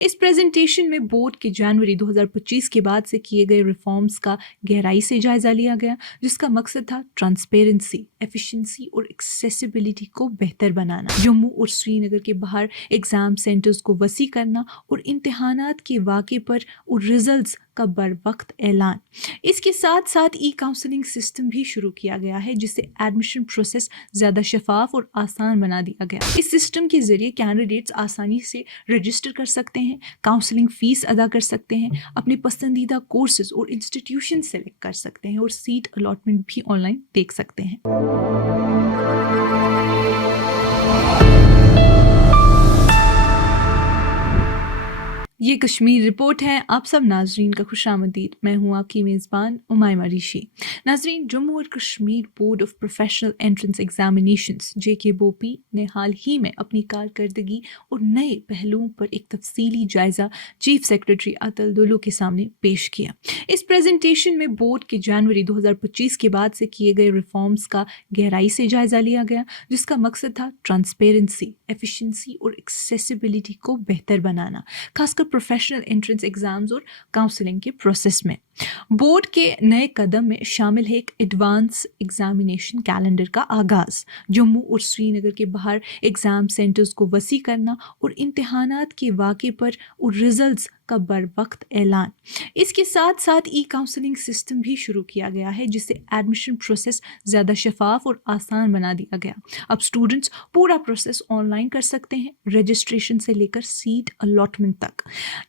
इस प्रेजेंटेशन में बोर्ड के जनवरी 2025 के बाद से किए गए रिफॉर्म्स का गहराई से जायजा लिया गया, जिसका मकसद था ट्रांसपेरेंसी, एफिशिएंसी और एक्सेसिबिलिटी को बेहतर बनाना, जम्मू और श्रीनगर के बाहर एग्जाम सेंटर्स को वसी करना और इम्तिहानात के वाक़े पर और रिजल्ट्स का बर वक्त ऐलान। इसके साथ साथ ई काउंसलिंग सिस्टम भी शुरू किया गया है, जिससे एडमिशन प्रोसेस ज़्यादा शफाफ और आसान बना दिया गया। इस सिस्टम के जरिए कैंडिडेट्स आसानी से रजिस्टर कर सकते हैं, काउंसलिंग फीस अदा कर सकते हैं, अपने पसंदीदा कोर्सेज और इंस्टीट्यूशन सेलेक्ट कर सकते हैं और सीट अलॉटमेंट भी ऑनलाइन देख सकते हैं। ये कश्मीर रिपोर्ट है। आप सब नाजरीन का खुशामदीद। मैं हूँ आपकी मेज़बान उमाइमा ऋषि। नाजरीन, जम्मू और Kashmir board of professional entrance examinations JKBOP ने हाल ही में अपनी कारकर्दगी और नए पहलुओं पर एक तफसीली जायज़ा चीफ सेक्रेटरी अतुल दुल्लू के सामने पेश किया। इस प्रेजेंटेशन में बोर्ड के जनवरी 2025 के बाद से किए गए रिफॉर्म्स का गहराई से जायज़ा लिया गया, जिसका मकसद था ट्रांसपेरेंसी, एफिशिएंसी और एक्सेसिबिलिटी को बेहतर बनाना, खासकर प्रोफेशनल एंट्रेंस एग्जाम्स और काउंसलिंग के प्रोसेस में। बोर्ड के नए कदम में शामिल है एक एडवांस एग्जामिनेशन कैलेंडर का आगाज़, जम्मू और श्रीनगर के बाहर एग्ज़ाम सेंटर्स को वसी करना और इम्तिहानात के वाक़े पर और रिजल्ट्स का बर वक्त ऐलान। इसके साथ साथ ई काउंसलिंग सिस्टम भी शुरू किया गया है, जिससे एडमिशन प्रोसेस ज़्यादा शफाफ और आसान बना दिया गया। अब स्टूडेंट्स पूरा प्रोसेस ऑनलाइन कर सकते हैं, रजिस्ट्रेशन से लेकर सीट अलॉटमेंट तक।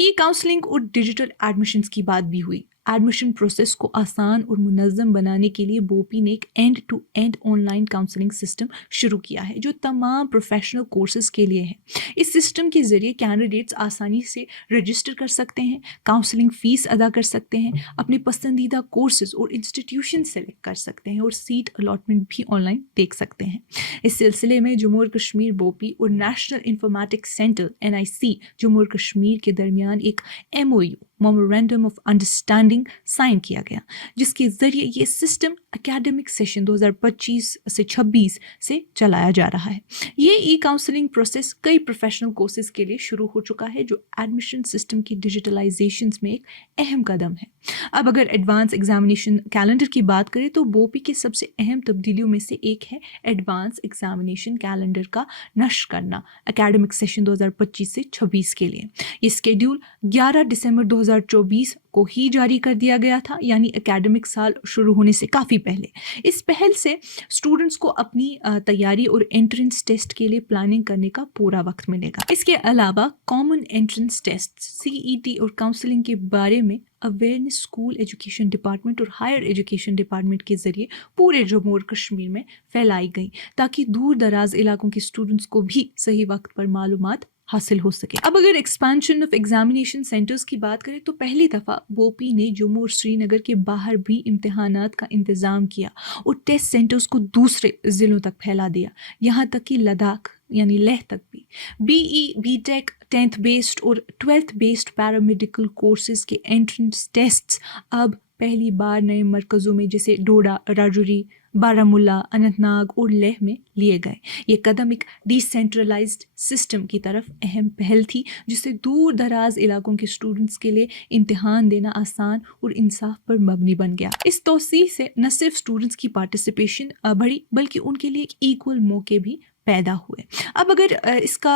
ई काउंसलिंग और डिजिटल एडमिशन्स की बात भी हुई। एडमिशन प्रोसेस को आसान और मुनज़्ज़म बनाने के लिए बोपी ने एक end to end online counselling system शुरू किया है, जो तमाम प्रोफेशनल कोर्सेज के लिए है। इस सिस्टम के ज़रिए कैंडिडेट्स आसानी से रजिस्टर कर सकते हैं, काउंसलिंग फ़ीस अदा कर सकते हैं, अपने पसंदीदा कोर्सेज और इंस्टीट्यूशन सेलेक्ट कर सकते हैं और सीट अलॉटमेंट भी ऑनलाइन देख सकते हैं। इस सिलसिले में जम्मू और कश्मीर बोपी और national informatics centre NIC Jammu और कश्मीर के दरमियान एक MOU memorandum of understanding sign किया गया, जिसके ज़रिए ये सिस्टम एकेडमिक सेशन 2025 से 26 से चलाया जा रहा है। ये ई काउंसलिंग प्रोसेस कई प्रोफेशनल कोर्सेज के लिए शुरू हो चुका है, जो एडमिशन सिस्टम की डिजिटलाइजेशन में एक अहम कदम है। अब अगर एडवांस एग्जामिनेशन कैलेंडर की बात करें तो बोपी के सबसे अहम तब्दीलियों में से एक है एडवांस एग्जामिनेशन कैलेंडर का नश्र करना एकेडमिक सेशन 2025 से 26 के लिए। ये स्केड्यूल 11 दिसंबर 2024 को ही जारी कर दिया गया था, यानी एकेडमिक साल शुरू होने से काफ़ी पहले। इस पहल से स्टूडेंट्स को अपनी तैयारी और एंट्रेंस टेस्ट के लिए प्लानिंग करने का पूरा वक्त मिलेगा। इसके अलावा कॉमन एंट्रेंस टेस्ट CET और काउंसलिंग के बारे में अवेयरनेस स्कूल एजुकेशन डिपार्टमेंट और हायर एजुकेशन डिपार्टमेंट के ज़रिए पूरे जम्मू और कश्मीर में फैलाई गई, ताकि दूर दराज इलाकों के स्टूडेंट्स को भी सही वक्त पर मालूमात हासिल हो सके। अब अगर एक्सपेंशन ऑफ एग्जामिनेशन सेंटर्स की बात करें तो पहली दफ़ा बोपी ने जम्मू और श्रीनगर के बाहर भी इम्तिहानात का इंतज़ाम किया और टेस्ट सेंटर्स को दूसरे ज़िलों तक फैला दिया, यहाँ तक कि लद्दाख यानी लेह तक भी। BE, BTech, 10th बेस्ड और 12th बेस्ड पैरामेडिकल कोर्सेज के एंट्रेंस टेस्ट्स अब पहली बार नए मरकज़ों में जैसे डोडा, राजौरी, बारामुल्ला, अनंतनाग और लेह में लिए गए। ये कदम एक डिसेंट्रलाइज्ड सिस्टम की तरफ अहम पहल थी, जिससे दूर दराज इलाकों के स्टूडेंट्स के लिए इम्तिहान देना आसान और इंसाफ पर मबनी बन गया। इस तोसी से न सिर्फ स्टूडेंट्स की पार्टिसिपेशन बढ़ी, बल्कि उनके लिए एक इक्वल मौके भी पैदा हुए। अब अगर इसका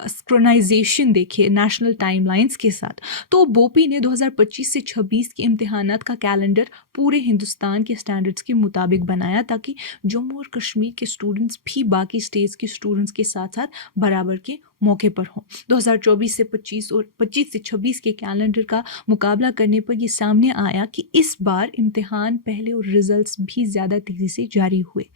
सिंक्रोनाइजेशन देखिए नेशनल टाइमलाइंस के साथ, तो बोपी ने 2025 से 26 के इम्तिहानात का कैलेंडर पूरे हिंदुस्तान के स्टैंडर्ड्स के मुताबिक बनाया, ताकि जम्मू और कश्मीर के स्टूडेंट्स भी बाकी स्टेट्स के स्टूडेंट्स के साथ साथ बराबर के मौके पर हों। 2024 से 25 और 25 से 26 के कैलेंडर का मुकाबला करने पर यह सामने आया कि इस बार इम्तिहान पहले और रिजल्ट्स भी ज़्यादा तेज़ी से जारी हुए।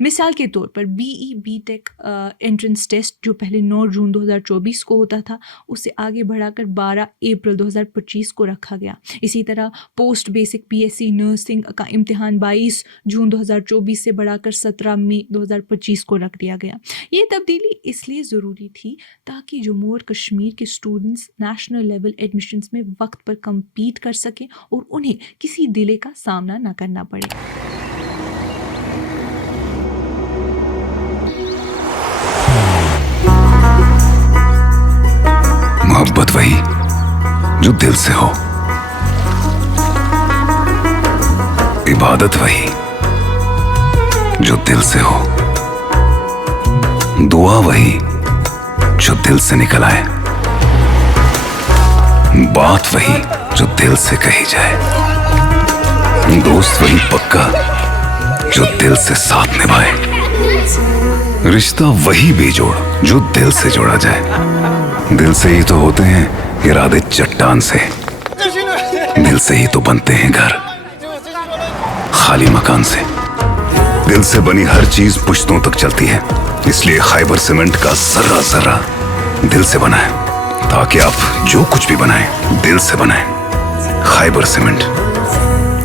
मिसाल के तौर पर BE, BTech एंट्रेंस टेस्ट जो पहले 9 जून 2024 को होता था, उसे आगे बढ़ाकर 12 अप्रैल 2025 को रखा गया। इसी तरह पोस्ट बेसिक BSc नर्सिंग का इम्तिहान 22 जून 2024 से बढ़ाकर 17 मई 2025 को रख दिया गया। ये तब्दीली इसलिए ज़रूरी थी ताकि जम्मू और कश्मीर के स्टूडेंट्स नेशनल लेवल एडमिशन्स में वक्त पर कम्पीट कर सकें और उन्हें किसी डिले का सामना न करना पड़े। मोहब्बत वही जो दिल से हो, इबादत वही जो दिल से हो, दुआ वही जो दिल से निकल आए, बात वही जो दिल से कही जाए, दोस्त वही पक्का जो दिल से साथ निभाए, रिश्ता वही बेजोड़ जो दिल से जोड़ा जाए। दिल से ही तो होते हैं इरादे चट्टान से, दिल से ही तो बनते हैं घर खाली मकान से। दिल से बनी हर चीज पुश्तों तक चलती है, इसलिए खैबर सीमेंट का जर्रा जर्रा दिल से बना है, ताकि आप जो कुछ भी बनाएं दिल से बनाएं। खैबर सीमेंट,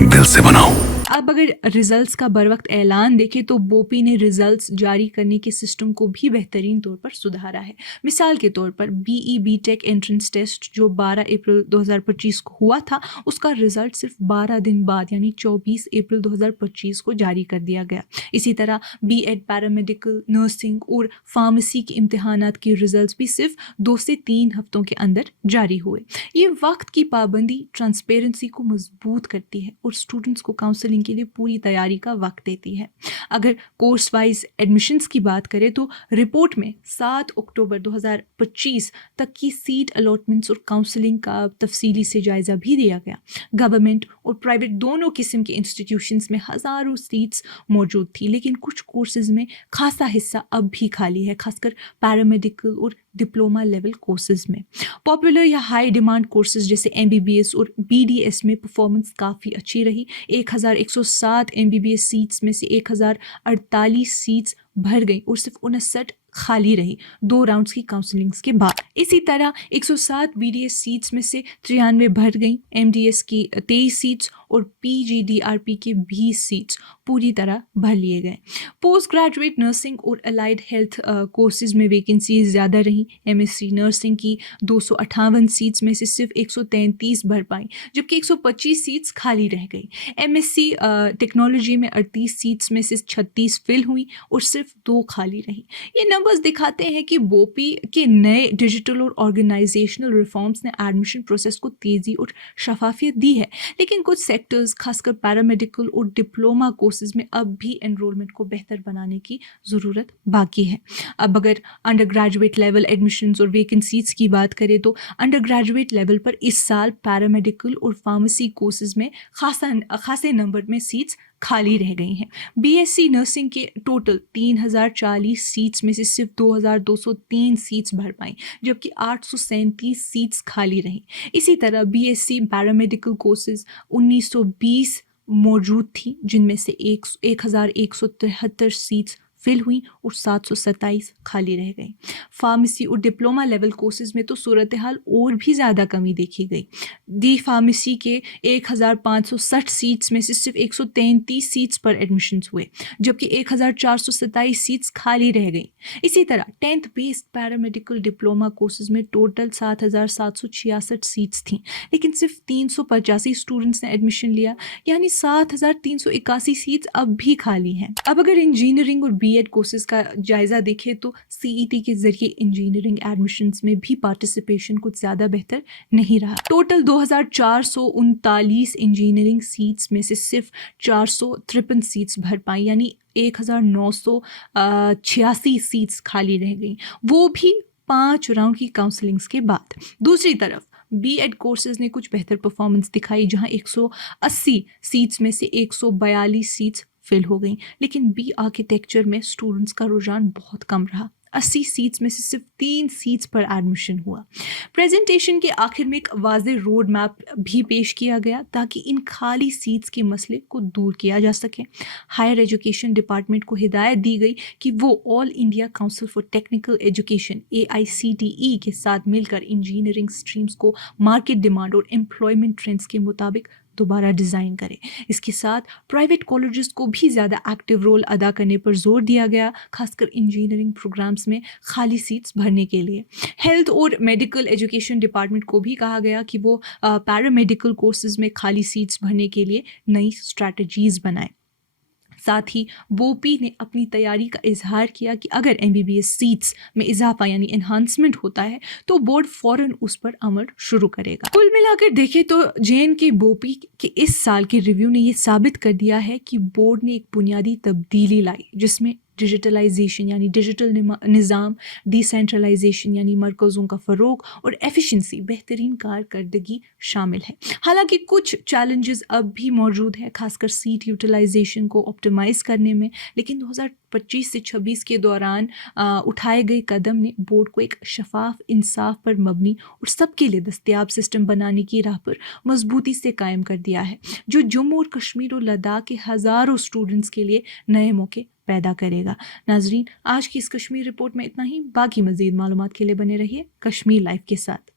दिल से बनाओ। अब अगर रिजल्ट्स का बर वक्त ऐलान देखें तो बोपी ने रिजल्ट्स जारी करने के सिस्टम को भी बेहतरीन तौर पर सुधारा है। मिसाल के तौर पर BE टेक एंट्रेंस टेस्ट जो 12 अप्रैल 2025 को हुआ था, उसका रिजल्ट सिर्फ 12 दिन बाद यानी 24 अप्रैल 2025 को जारी कर दिया गया। इसी तरह B.Ed पैरामेडिकल, नर्सिंग और फार्मेसी के इम्तहानात के रिजल्ट्स भी सिर्फ 2 से 3 हफ्तों के अंदर जारी हुए। ये वक्त की पाबंदी ट्रांसपेरेंसी को मजबूत करती है और स्टूडेंट्स को काउंसलिंग के लिए पूरी तैयारी का वक्त देती है। अगर कोर्स वाइज एडमिशन्स की बात करें तो रिपोर्ट में 7 अक्टूबर 2025 तक की सीट अलॉटमेंट्स और काउंसलिंग का तफसीली से जायजा भी दिया गया। गवर्नमेंट और प्राइवेट दोनों किस्म के इंस्टीट्यूशंस में हज़ारों सीट्स मौजूद थी, लेकिन कुछ कोर्सेज में खासा हिस्सा अब भी खाली है, खासकर पैरामेडिकल और डिप्लोमा लेवल कोर्सेज में। पॉपुलर या हाई डिमांड कोर्सेज जैसे MBBS और BDS में परफॉर्मेंस काफ़ी अच्छी रही। 1107 MBBS सीट्स में से 1048 सीट्स भर गई और सिर्फ 59 खाली रही 2 राउंड्स की काउंसलिंग्स के बाद। इसी तरह 107 BDS सीट्स में से 93 भर गई, MDS की 23 सीट्स और PGDRP के 20 सीट्स पूरी तरह भर लिए गए। पोस्ट ग्रेजुएट नर्सिंग और अलाइड हेल्थ कोर्सेज में वैकेंसीज ज़्यादा रहीं। MSc नर्सिंग की 258 सीट्स में से सिर्फ 133 भर पाई, जबकि 125 सीट्स खाली रह गई। MSc टेक्नोलॉजी में 38 सीट्स में से 36 फिल हुई और सिर्फ 2 खाली रहीं। ये नंबर्स दिखाते हैं कि बोपी के नए डिजिटल और ऑर्गेनाइजेशनल रिफॉर्म्स ने एडमिशन प्रोसेस को तेज़ी और शफाफियत दी है, लेकिन कुछ सेक्टर्स खासकर पैरामेडिकल और डिप्लोमा कोर्सेज में अब भी एनरोलमेंट को बेहतर बनाने की ज़रूरत बाकी है। अब अगर अंडर ग्रेजुएट लेवल एडमिशन्स और वैकेंसीज की बात करें तो अंडर ग्रेजुएट लेवल पर इस साल पैरामेडिकल और फार्मेसी कोर्सेज में खासे नंबर में सीट्स खाली रह गई हैं। BSc नर्सिंग के टोटल 3040 सीट्स में से सिर्फ 2203 सीट्स भर पाई, जबकि 837 सीट्स खाली रहीं। इसी तरह BSc पैरामेडिकल कोर्सेज 1920 मौजूद थी, जिनमें से 1173 सीट्स फिल हुई और 727 खाली रह गई। फार्मेसी और डिप्लोमा लेवल कोर्सेज में तो सूरत हाल और भी ज़्यादा कमी देखी गई। डी फार्मेसी के 1560 सीट्स में से सिर्फ 133 सीट्स पर एडमिशन्स हुए, जबकि 1427 सीट्स खाली रह गई। इसी तरह 10th based paramedical diploma courses में टोटल 7766 सीट्स थीं, लेकिन सिर्फ 385 स्टूडेंट्स ने एडमिशन लिया, यानी 7381 सीट्स अब भी खाली हैं। अब अगर इंजीनियरिंग और B.Ed कोर्सेज का जायज़ा देखें तो CET के ज़रिए इंजीनियरिंग एडमिशन्स में भी पार्टिसिपेशन कुछ ज़्यादा बेहतर नहीं रहा। टोटल 2439 इंजीनियरिंग सीट्स में से सिर्फ 453 सीट्स भर पाई, यानी 1986 सीट्स खाली रह गई, वो भी 5 राउंड की काउंसलिंग्स के बाद। दूसरी तरफ B.Ed कोर्सेज ने कुछ बेहतर परफॉर्मेंस दिखाई, जहां 180 सीट्स में से 142 सीट्स फिल हो गई, लेकिन B आर्किटेक्चर में स्टूडेंट्स का रुझान बहुत कम रहा। 80 सीट्स में से सिर्फ 3 सीट्स पर एडमिशन हुआ। प्रेजेंटेशन के आखिर में एक वाज़ेह रोड मैप भी पेश किया गया ताकि इन खाली सीट्स के मसले को दूर किया जा सके। हायर एजुकेशन डिपार्टमेंट को हिदायत दी गई कि वो all India council for technical education AICTE के साथ मिलकर इंजीनियरिंग स्ट्रीम्स को मार्केट डिमांड और एम्प्लॉयमेंट ट्रेंड्स के मुताबिक दोबारा डिज़ाइन करें। इसके साथ प्राइवेट कॉलेजेस को भी ज़्यादा एक्टिव रोल अदा करने पर जोर दिया गया, खासकर इंजीनियरिंग प्रोग्राम्स में खाली सीट्स भरने के लिए। हेल्थ और मेडिकल एजुकेशन डिपार्टमेंट को भी कहा गया कि वो पैरामेडिकल कोर्सेज में खाली सीट्स भरने के लिए नई स्ट्रैटेजीज़ बनाएं। ساتھ ہی بوپی نے اپنی تیاری کا اظہار کیا کہ اگر MBBS سیٹس میں اضافہ یعنی انہانسمنٹ ہوتا ہے تو بورڈ فوراً اس پر عمل شروع کرے گا۔ کل ملا کر دیکھیں تو JNK بوپی کے اس سال کے ریویو نے یہ ثابت کر دیا ہے کہ بورڈ نے ایک بنیادی تبدیلی لائی جس میں ڈیجیٹلائزیشن یعنی ڈیجیٹل نظام، ڈی سینٹرلائزیشن یعنی مرکزوں کا فروغ اور ایفیشنسی بہترین کارکردگی شامل ہے۔ حالانکہ کچھ چیلنجز اب بھی موجود ہیں، خاص کر سیٹ یوٹیلائزیشن کو آپٹیمائز کرنے میں، لیکن 2025 سے 26 کے دوران اٹھائے گئے قدم نے بورڈ کو ایک شفاف، انصاف پر مبنی اور سب کے لیے دستیاب سسٹم بنانے کی راہ پر مضبوطی سے قائم کر دیا ہے، جو جموں اور کشمیر اور لداخ کے ہزاروں اسٹوڈنٹس کے لیے نئے موقع پیدا کرے گا۔ ناظرین، آج کی اس کشمیر رپورٹ میں اتنا ہی، باقی مزید معلومات کے لیے بنے رہیے کشمیر لائف کے ساتھ۔